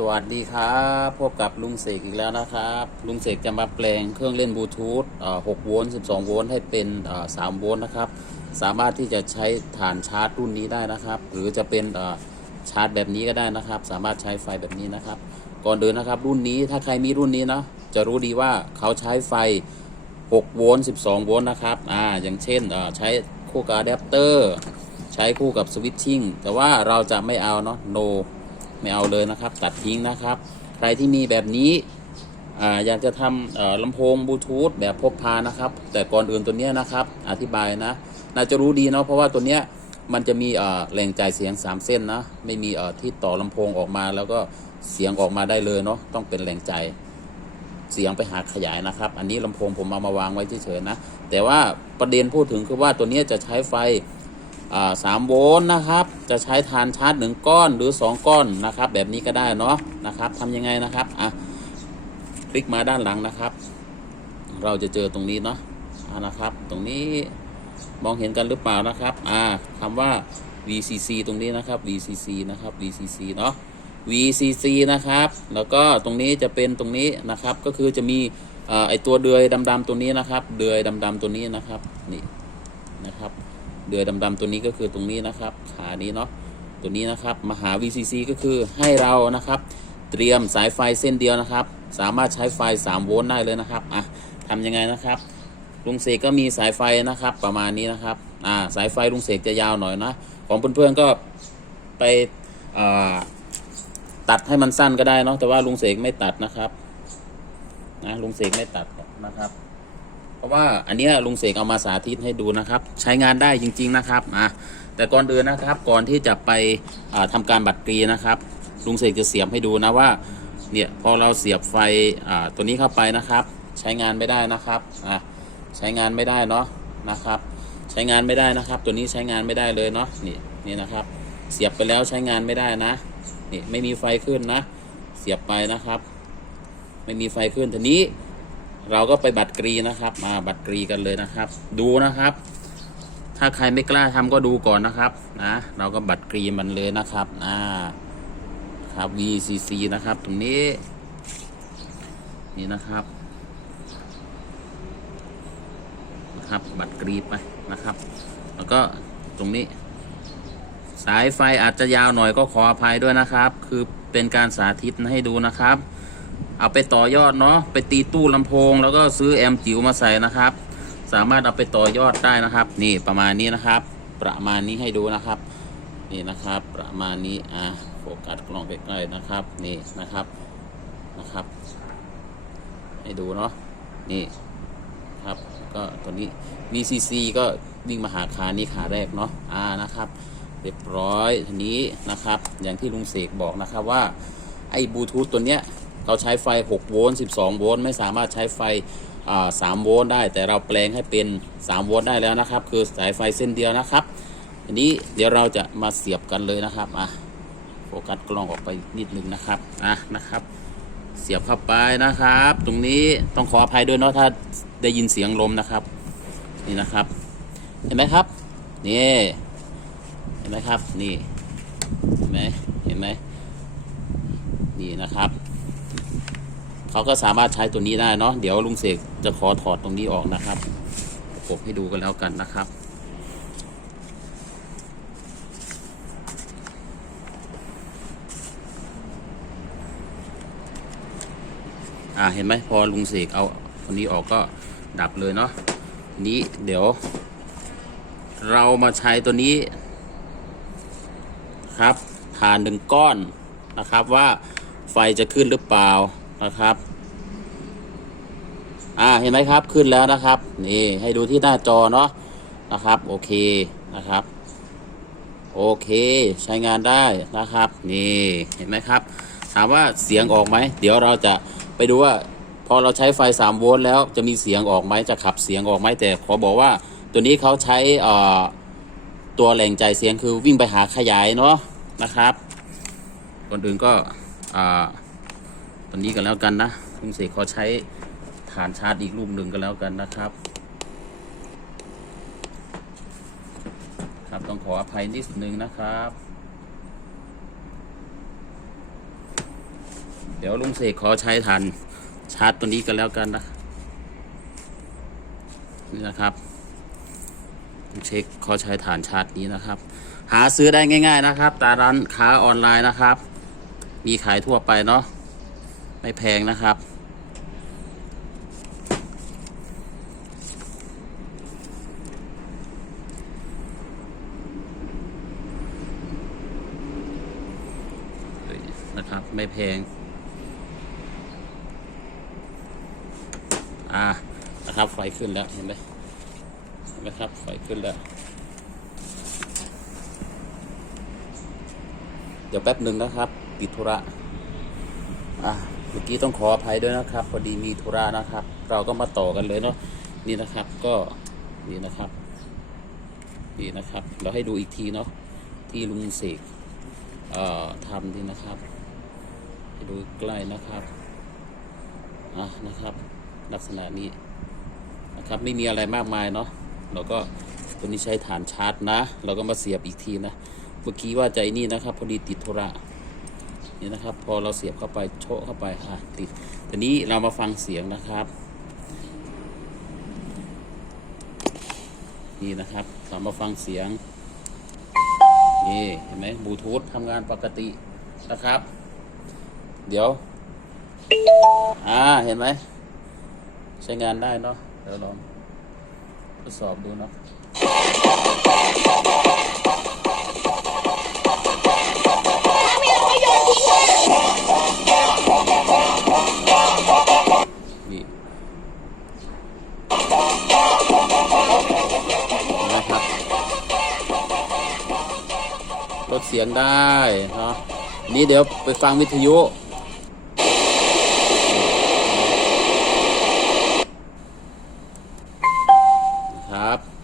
สวัสดีครับพบกับลุงเสกอีกแล้วนะครับ ลุงเสกจะมาแปลงเครื่องเล่นบลูทูธ6โวลต์12 โวลต์ให้เป็น 3 โวลต์นะครับ สามารถที่จะใช้ฐานชาร์จรุ่นนี้ได้นะครับ หรือจะเป็นชาร์จแบบนี้ก็ได้นะครับ สามารถใช้ไฟแบบนี้นะครับ ก่อนเดินนะครับรุ่นนี้ถ้าใครมีรุ่นนี้นะจะรู้ดีว่าเขาใช้ไฟ 6 โวลต์12 โวลต์นะครับอ่าอย่างเช่นใช้คู่กับอะแดปเตอร์ใช้คู่กับสวิตชิ่งแต่ว่าเราจะไม่เอาเนาะ no ไม่เอาเลยนะครับ ตัดทิ้งนะครับ ใครที่มีแบบนี้ออยากจะทำลำโพงบลูทูธแบบพกพานะครับ แต่ก่อนอื่นตัวเนี้ยนะครับ อธิบายนะ น่าจะรู้ดีเนาะเพราะว่าตัวเนี้ยมันจะมีแหล่งจ่ายเสียง 3 เส้นนะ ไม่มีที่ต่อลำโพงออกมา แล้วก็เสียงออกมาได้เลยเนาะต้องเป็นแหล่งจ่ายเสียงไปหาขยายนะครับ อันนี้ลำโพงผมเอามาวางไว้เฉยๆนะ แต่ว่าประเด็นพูดถึงคือว่าตัวเนี้ยจะใช้ไฟ สามโวลต์นะครับ จะใช้ทานชาร์จหนึ่งก้อนหรือ 2 ก้อนนะครับ แบบนี้ก็ได้เนาะนะครับทำยังไงนะครับอะคลิกมาด้านหลังนะครับ เราจะเจอตรงนี้เนาะนะครับ ตรงนี้มองเห็นกันหรือเปล่านะครับอ่าคำว่า VCC ตรงนี้นะครับ VCC นะครับ VCC เนาะ VCC นะครับ แล้วก็ตรงนี้จะเป็นตรงนี้นะครับ ก็คือจะมีอ่อไอตัวเดือยดำๆตัวนี้นะครับ เดือยดำๆตัวนี้นะครับ นี่นะครับ เดือยดำๆตัวนี้ก็คือตรงนี้นะครับ ขานี้เนาะตัวนี้นะครับมหา VCC ก็คือให้เรานะครับ เตรียมสายไฟเส้นเดียวนะครับ สามารถใช้ไฟ 3 โวลต์ได้เลยนะครับอะทำยังไงนะครับลุงเสกก็มีสายไฟนะครับ ประมาณนี้นะครับอ่าสายไฟลุงเสกจะยาวหน่อยนะของเพื่อนๆก็ไปตัดให้มันสั้นก็ได้เนาะแต่ว่าลุงเสกไม่ตัดนะครับนะลุงเสกไม่ตัดนะครับ เพราะว่าอันนี้ลุงเสกเอามาสาธิตให้ดูนะครับ ใช้งานได้จริง ๆนะครับอะแต่ก่อนอื่นนะครับก่อนที่จะไปอ่าทำการบัตรกรีนะครับลุงเสกจะเสียบให้ดูนะว่าเนี่ยพอเราเสียบไฟตัวนี้เข้าไปนะครับ ใช้งานไม่ได้นะครับอะใช้งานไม่ได้เนาะนะครับ ใช้งานไม่ได้นะครับ ตัวนี้ใช้งานไม่ได้เลยเนาะนี่นี่นะครับ เสียบไปแล้วใช้งานไม่ได้นะนี่ไม่มีไฟขึ้นนะ เสียบไปนะครับ ไม่มีไฟขึ้นทีนี้ เราก็ไปบัตรกรีนะครับ มาบัตรกรีกันเลยนะครับ ดูนะครับ ถ้าใครไม่กล้าทำก็ดูก่อนนะครับ นะ เราก็บัตรกรีมันเลยนะครับอ่าครับ VCC นะครับ ตรงนี้ นี่นะครับนะครับ บัตรกรีไปนะครับ แล้วก็ตรงนี้ สายไฟอาจจะยาวหน่อยก็ขออภัยด้วยนะครับ คือเป็นการสาธิตให้ดูนะครับ เอาไปต่อยอดเนาะไปตีตู้ลำโพง แล้วก็ซื้อแอมจิ๋วมาใส่นะครับ สามารถเอาไปต่อยอดได้นะครับ นี่ประมาณนี้นะครับ ประมาณนี้ให้ดูนะครับ นี่นะครับ ประมาณนี้อะโฟกัสกล้องใกล้ๆนะครับ นี่นะครับนะครับ ให้ดูเนาะนี่ครับก็ตัวนี้ VCC ก็วิ่งมาหาขานี้ขาแรกเนาะอ่านะครับเรียบร้อยทีนี้นะครับ อย่างที่ลุงเสกบอกนะครับว่าไอ้บลูทูธตัวเนี้ย เราใช้ไฟ 6 โวลต์ 12 โวลต์ ไม่สามารถใช้ไฟ3โวลต์ได้ แต่เราแปลงให้เป็น 3 โวลต์ได้แล้วนะครับ คือสายไฟเส้นเดียวนะครับทีนี้เดี๋ยวเราจะมาเสียบกันเลยนะครับ อะ โฟกัสกล้องออกไปนิดนึงนะครับ อะ นะครับ เสียบเข้าไปนะครับ ตรงนี้ต้องขออภัยด้วยเนาะ ถ้าได้ยินเสียงลมนะครับ นี่นะครับ เห็นไหมครับ นี่ เห็นไหมครับ นี่ เห็นไหมเห็นไหมนี่นะครับ เขาก็สามารถใช้ตัวนี้ได้เนาะเดี๋ยวลุงเสกจะขอถอดตรงนี้ออกนะครับประกบให้ดูกันแล้วกันนะครับอ่าเห็นไหมพอลุงเสกเอาคนนี้ออกก็ดับเลยเนาะนี้เดี๋ยว เรามาใช้ตัวนี้ครับฐานหนึ่งก้อนนะครับว่าไฟจะขึ้นหรือเปล่านะครับ อ่าเห็นไหมครับขึ้นแล้วนะครับ นี่ให้ดูที่หน้าจอเนาะนะครับ โอเคนะครับ โอเค ใช้งานได้นะครับ นี่เห็นไหมครับ ถามว่าเสียงออกไหมเดี๋ยวเราจะไปดูว่า พอเราใช้ไฟ3โวลต์แล้วจะมีเสียงออกไหมจะขับเสียงออกไหมแต่ขอบอกว่าตัวนี้เขาใช้ตัวแหล่งจ่ายเสียงคือวิ่งไปหาขยายเนาะนะครับก่อนอื่นก็ตัวนี้กันแล้วกันนะลุงเสกเขาใช้ ฐานชาร์จอีกรูปหนึ่งกันแล้วกันนะครับ ครับต้องขออภัยนิดนึงนะครับ เดี๋ยวลุงเสกขอใช้ฐานชาร์จตัวนี้กันแล้วกันนะนี่นะครับเช็คขอใช้ฐานชาร์จนี้นะครับ หาซื้อได้ง่าย ๆนะครับตามร้านค้าออนไลน์นะครับ มีขายทั่วไปเนาะไม่แพงนะครับ นะครับ ไม่แพง อ่านะครับไฟขึ้นแล้วเห็นไหมเห็นไหมครับไฟขึ้นแล้ว เดี๋ยวแป๊บหนึ่งนะครับติดธุระอะเมื่อกี้ต้องขออภัยด้วยนะครับ พอดีมีธุระนะครับ เราก็มาต่อกันเลยเนาะนี่นะครับก็นี่นะครับนี่นะครับ เราให้ดูอีกทีเนาะที่ลุงเสกเอ่อทำนี่นะครับ ดูใกล้นะครับอะนะครับ ลักษณะนี้นะครับไม่มีอะไรมากมายเนาะเราก็ตัวนี้ใช้ฐานชาร์จนะ เราก็มาเสียบอีกทีนะเมื่อกี้ว่าใจนี่นะครับ พอดีติดธุระนี่นะครับ พอเราเสียบเข้าไปโชะเข้าไปอะติดทีนี้เรามาฟังเสียงนะครับ นี่นะครับเรามาฟังเสียงนี่เห็นไหมบลูทูธทำงานปกตินะครับ เดี๋ยว อ่า เห็นไหม ใช้งานได้เนาะ เดี๋ยวลองทดสอบดูเนาะนี่นะครับลดเสียงได้เนาะ นี่เดี๋ยวไปฟังวิทยุ ครับ